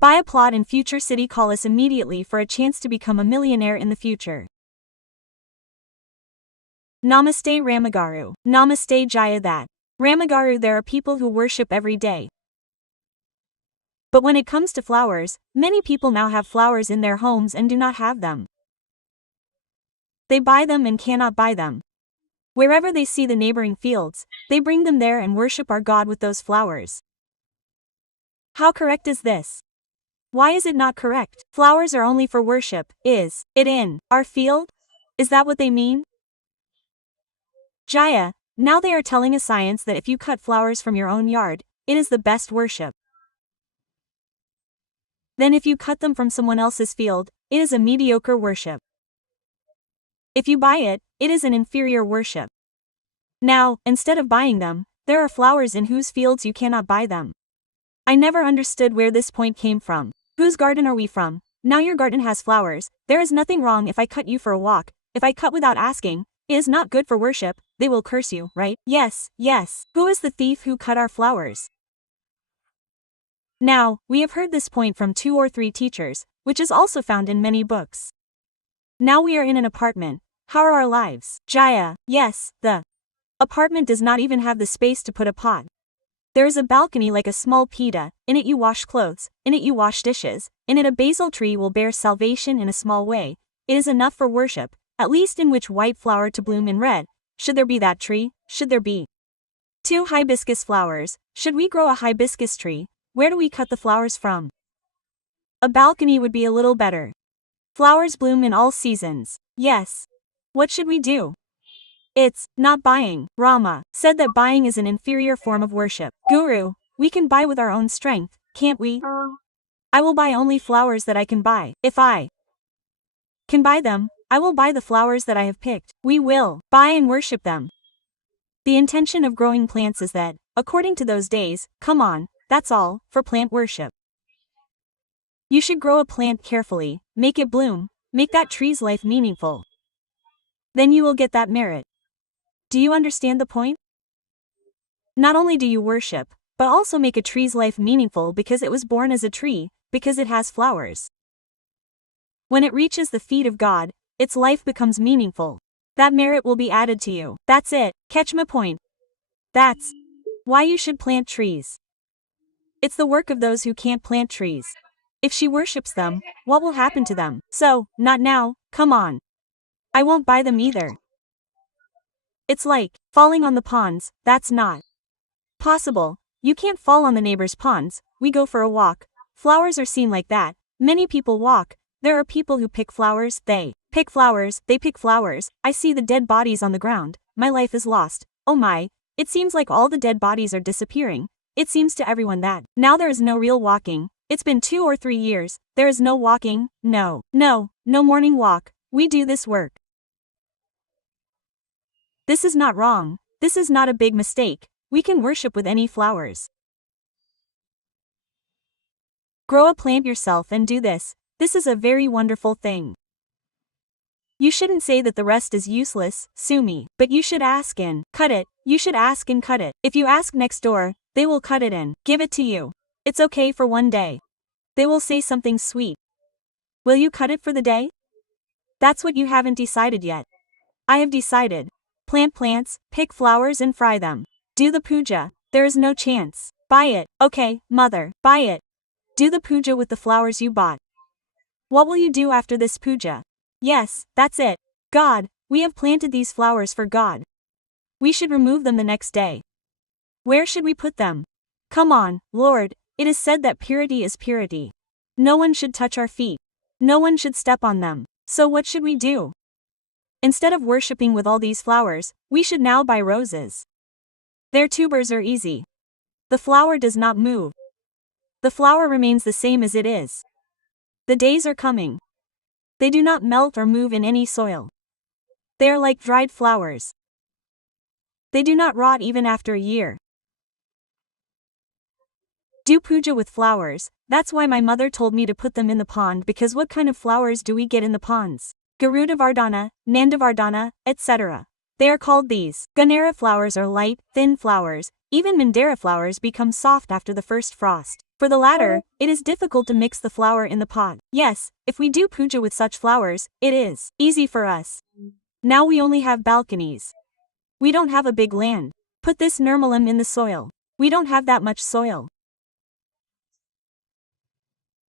Buy a plot in future city. Call us immediately for a chance to become a millionaire in the future. Namaste Ramagaru. Namaste Jaya. That Ramagaru, there are people who worship every day. But when it comes to flowers, many people now have flowers in their homes and do not have them. They buy them and cannot buy them. Wherever they see the neighboring fields, they bring them there and worship our God with those flowers. How correct is this? Why is it not correct? Flowers are only for worship. Is it in our field? Is that what they mean? Jaya, now they are telling us science that if you cut flowers from your own yard, it is the best worship. Then if you cut them from someone else's field, it is a mediocre worship. If you buy it, it is an inferior worship. Now, instead of buying them, there are flowers in whose fields you cannot buy them. I never understood where this point came from. Whose garden are we from? Now your garden has flowers. There is nothing wrong if I cut you for a walk. If I cut without asking, it is not good for worship. They will curse you, right? Yes, yes. Who is the thief who cut our flowers? Now, we have heard this point from 2 or 3 teachers, which is also found in many books. Now we are in an apartment. How are our lives? Jaya, yes, the apartment does not even have the space to put a pot. There is a balcony like a small pita, in it you wash clothes, in it you wash dishes, in it a basil tree will bear salvation in a small way. It is enough for worship, at least in which white flower to bloom in red. Should there be that tree? Should there be 2 hibiscus flowers? Should we grow a hibiscus tree? Where do we cut the flowers from? A balcony would be a little better. Flowers bloom in all seasons. Yes. What should we do? It's not buying. Rama said that buying is an inferior form of worship. Guru, we can buy with our own strength, can't we? I will buy only flowers that I can buy. If I can buy them, I will buy the flowers that I have picked. We will buy and worship them. The intention of growing plants is that, according to those days, come on, that's all, for plant worship. You should grow a plant carefully, make it bloom, make that tree's life meaningful. Then you will get that merit. Do you understand the point? Not only do you worship, but also make a tree's life meaningful because it was born as a tree, because it has flowers. When it reaches the feet of God, its life becomes meaningful. That merit will be added to you. That's it, catch my point. That's why you should plant trees. It's the work of those who can't plant trees. If she worships them, what will happen to them? So, not now, come on. I won't buy them either. It's like falling on the ponds, that's not possible. You can't fall on the neighbor's ponds. We go for a walk. Flowers are seen like that. Many people walk. There are people who pick flowers. They pick flowers. They pick flowers. I see the dead bodies on the ground. My life is lost. Oh my. It seems like all the dead bodies are disappearing. It seems to everyone that now there is no real walking. It's been 2 or 3 years. There is no walking. No morning walk. We do this work. This is not wrong. This is not a big mistake. We can worship with any flowers. Grow a plant yourself and do this. This is a very wonderful thing. You shouldn't say that the rest is useless, sue me, but you should ask and cut it. You should ask and cut it. If you ask next door, they will cut it and give it to you. It's okay for one day. They will say something sweet. Will you cut it for the day? That's what you haven't decided yet. I have decided. Plant plants, pick flowers and fry them. Do the puja. There is no chance. Buy it. Okay, mother, buy it. Do the puja with the flowers you bought. What will you do after this puja? Yes, that's it. God, we have planted these flowers for God. We should remove them the next day. Where should we put them? Come on, Lord, it is said that purity is purity. No one should touch our feet. No one should step on them. So what should we do? Instead of worshipping with all these flowers, we should now buy roses. Their tubers are easy. The flower does not move. The flower remains the same as it is. The days are coming. They do not melt or move in any soil. They are like dried flowers. They do not rot even after a year. Do puja with flowers. That's why my mother told me to put them in the pond, because what kind of flowers do we get in the ponds? Garudavardhana, Nandavardhana, etc. They are called these. Ganera flowers are light, thin flowers. Even Mandara flowers become soft after the first frost. For the latter, it is difficult to mix the flower in the pot. Yes, if we do puja with such flowers, it is easy for us. Now we only have balconies. We don't have a big land. Put this nirmalam in the soil. We don't have that much soil.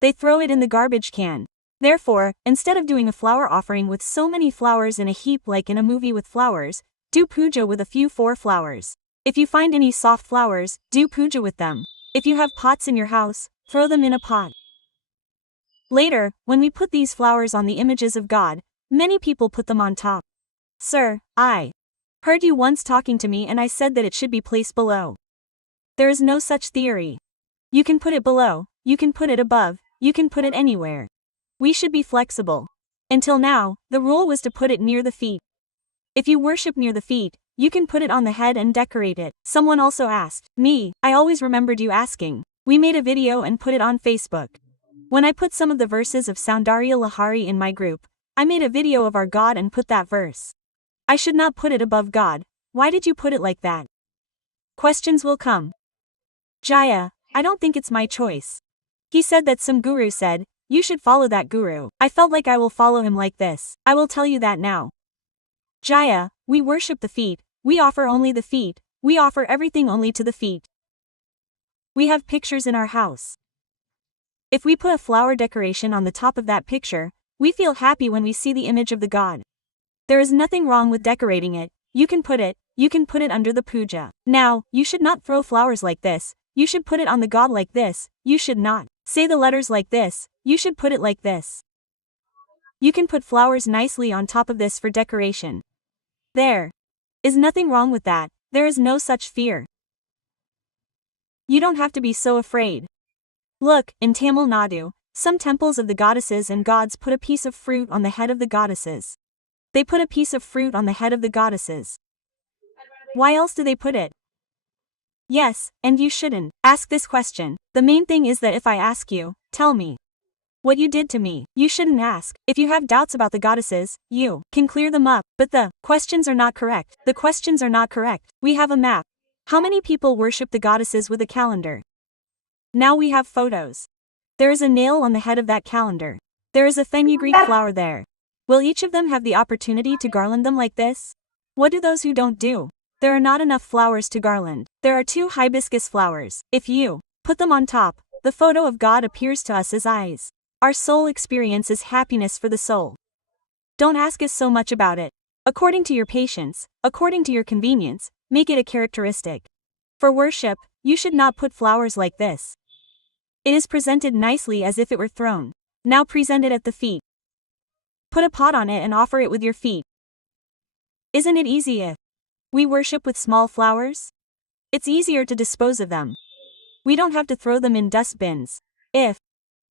They throw it in the garbage can. Therefore, instead of doing a flower offering with so many flowers in a heap like in a movie with flowers, do puja with a few 4 flowers. If you find any soft flowers, do puja with them. If you have pots in your house, throw them in a pot. Later, when we put these flowers on the images of God, many people put them on top. Sir, I heard you once talking to me and I said that it should be placed below. There is no such theory. You can put it below, you can put it above, you can put it anywhere. We should be flexible. Until now, the rule was to put it near the feet. If you worship near the feet, you can put it on the head and decorate it. Someone also asked me, I always remembered you asking. We made a video and put it on Facebook. When I put some of the verses of Soundarya Lahari in my group, I made a video of our God and put that verse. I should not put it above God. Why did you put it like that? Questions will come. Jaya, I don't think it's my choice. He said that some guru said, you should follow that guru. I felt like I will follow him like this. I will tell you that now. Jaya, we worship the feet. We offer only the feet. We offer everything only to the feet. We have pictures in our house. If we put a flower decoration on the top of that picture, we feel happy when we see the image of the God. There is nothing wrong with decorating it. You can put it under the puja. Now, you should not throw flowers like this. You should put it on the God like this. You should not say the letters like this. You should put it like this. You can put flowers nicely on top of this for decoration. There is nothing wrong with that. There is no such fear. You don't have to be so afraid. Look, in Tamil Nadu, some temples of the goddesses and gods put a piece of fruit on the head of the goddesses. They put a piece of fruit on the head of the goddesses. Why else do they put it? Yes, and you shouldn't ask this question. The main thing is that if I ask you, tell me what you did to me. You shouldn't ask. If you have doubts about the goddesses, you can clear them up. But the questions are not correct. The questions are not correct. We have a map. How many people worship the goddesses with a calendar? Now we have photos. There is a nail on the head of that calendar. There is a fenugreek flower there. Will each of them have the opportunity to garland them like this? What do those who don't do? There are not enough flowers to garland. There are 2 hibiscus flowers. If you put them on top, the photo of God appears to us as eyes. Our soul experiences happiness for the soul. Don't ask us so much about it. According to your patience, according to your convenience, make it a characteristic. For worship, you should not put flowers like this. It is presented nicely as if it were thrown. Now present it at the feet. Put a pot on it and offer it with your feet. Isn't it easy if we worship with small flowers? It's easier to dispose of them. We don't have to throw them in dustbins. If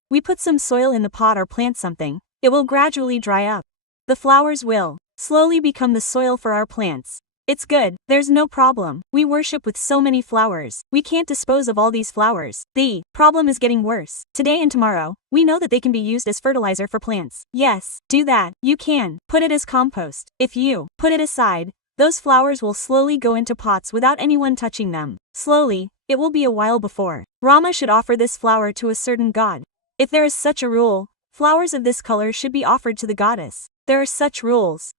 we put some soil in the pot or plant something, it will gradually dry up. The flowers will slowly become the soil for our plants. It's good, there's no problem. We worship with so many flowers. We can't dispose of all these flowers. The problem is getting worse. Today and tomorrow, we know that they can be used as fertilizer for plants. Yes, do that. You can put it as compost. If you put it aside, those flowers will slowly go into pots without anyone touching them. Slowly, it will be a while before Rama should offer this flower to a certain god. If there is such a rule, flowers of this color should be offered to the goddess. There are such rules.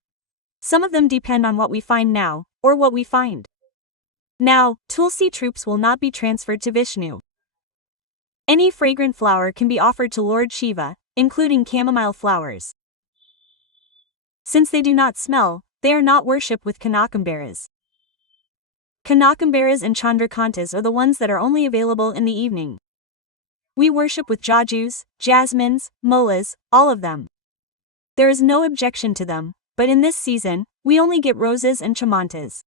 Some of them depend on what we find now, or what we find. Now, Tulsi troops will not be transferred to Vishnu. Any fragrant flower can be offered to Lord Shiva, including chamomile flowers. Since they do not smell, they are not worshipped with kanakambaras. Kanakambaras and chandrakantas are the ones that are only available in the evening. We worship with jajus, jasmines, mullahs, all of them. There is no objection to them, but in this season, we only get roses and chamantas.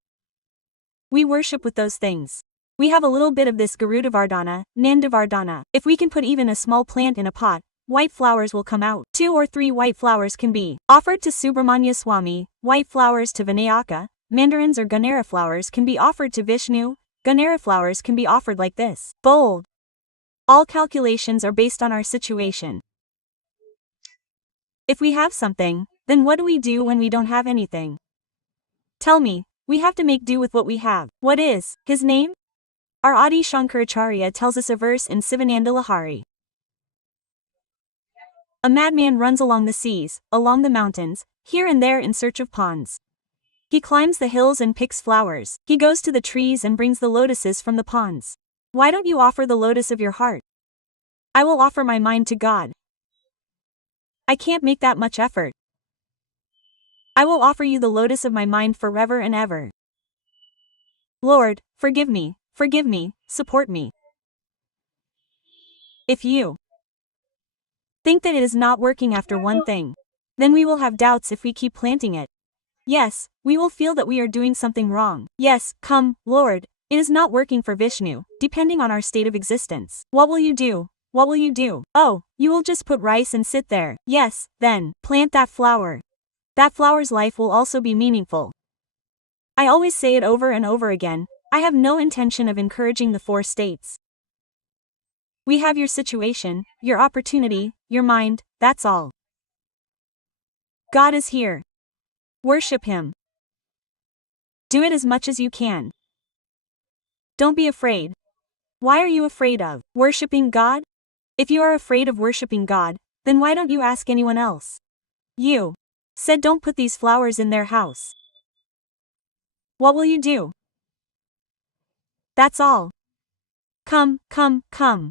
We worship with those things. We have a little bit of this Garudavardhana, Nandavardhana. If we can put even a small plant in a pot, white flowers will come out. 2 or 3 white flowers can be offered to Subramanya Swami, white flowers to Vinayaka, mandarins or Ganera flowers can be offered to Vishnu, Ganera flowers can be offered like this. Bold. All calculations are based on our situation. If we have something, then what do we do when we don't have anything? Tell me, We have to make do with what we have. What is his name? Our Adi Shankaracharya tells us a verse in Sivananda Lahari. A madman runs along the seas, along the mountains, here and there in search of ponds. He climbs the hills and picks flowers. He goes to the trees and brings the lotuses from the ponds. Why don't you offer the lotus of your heart? I will offer my mind to God. I can't make that much effort. I will offer you the lotus of my mind forever and ever. Lord, forgive me, support me. If you think that it is not working after one thing, then we will have doubts if we keep planting it. Yes, we will feel that we are doing something wrong. Yes, come, Lord, it is not working for Vishnu, depending on our state of existence. What will you do? What will you do? Oh, you will just put rice and sit there. Yes, then, plant that flower. That flower's life will also be meaningful. I always say it over and over again, I have no intention of encouraging the four states. We have your situation, your opportunity, your mind, that's all. God is here. Worship Him. Do it as much as you can. Don't be afraid. Why are you afraid of worshiping God? If you are afraid of worshiping God, then why don't you ask anyone else? You said don't put these flowers in their house. What will you do? That's all. Come, come, come.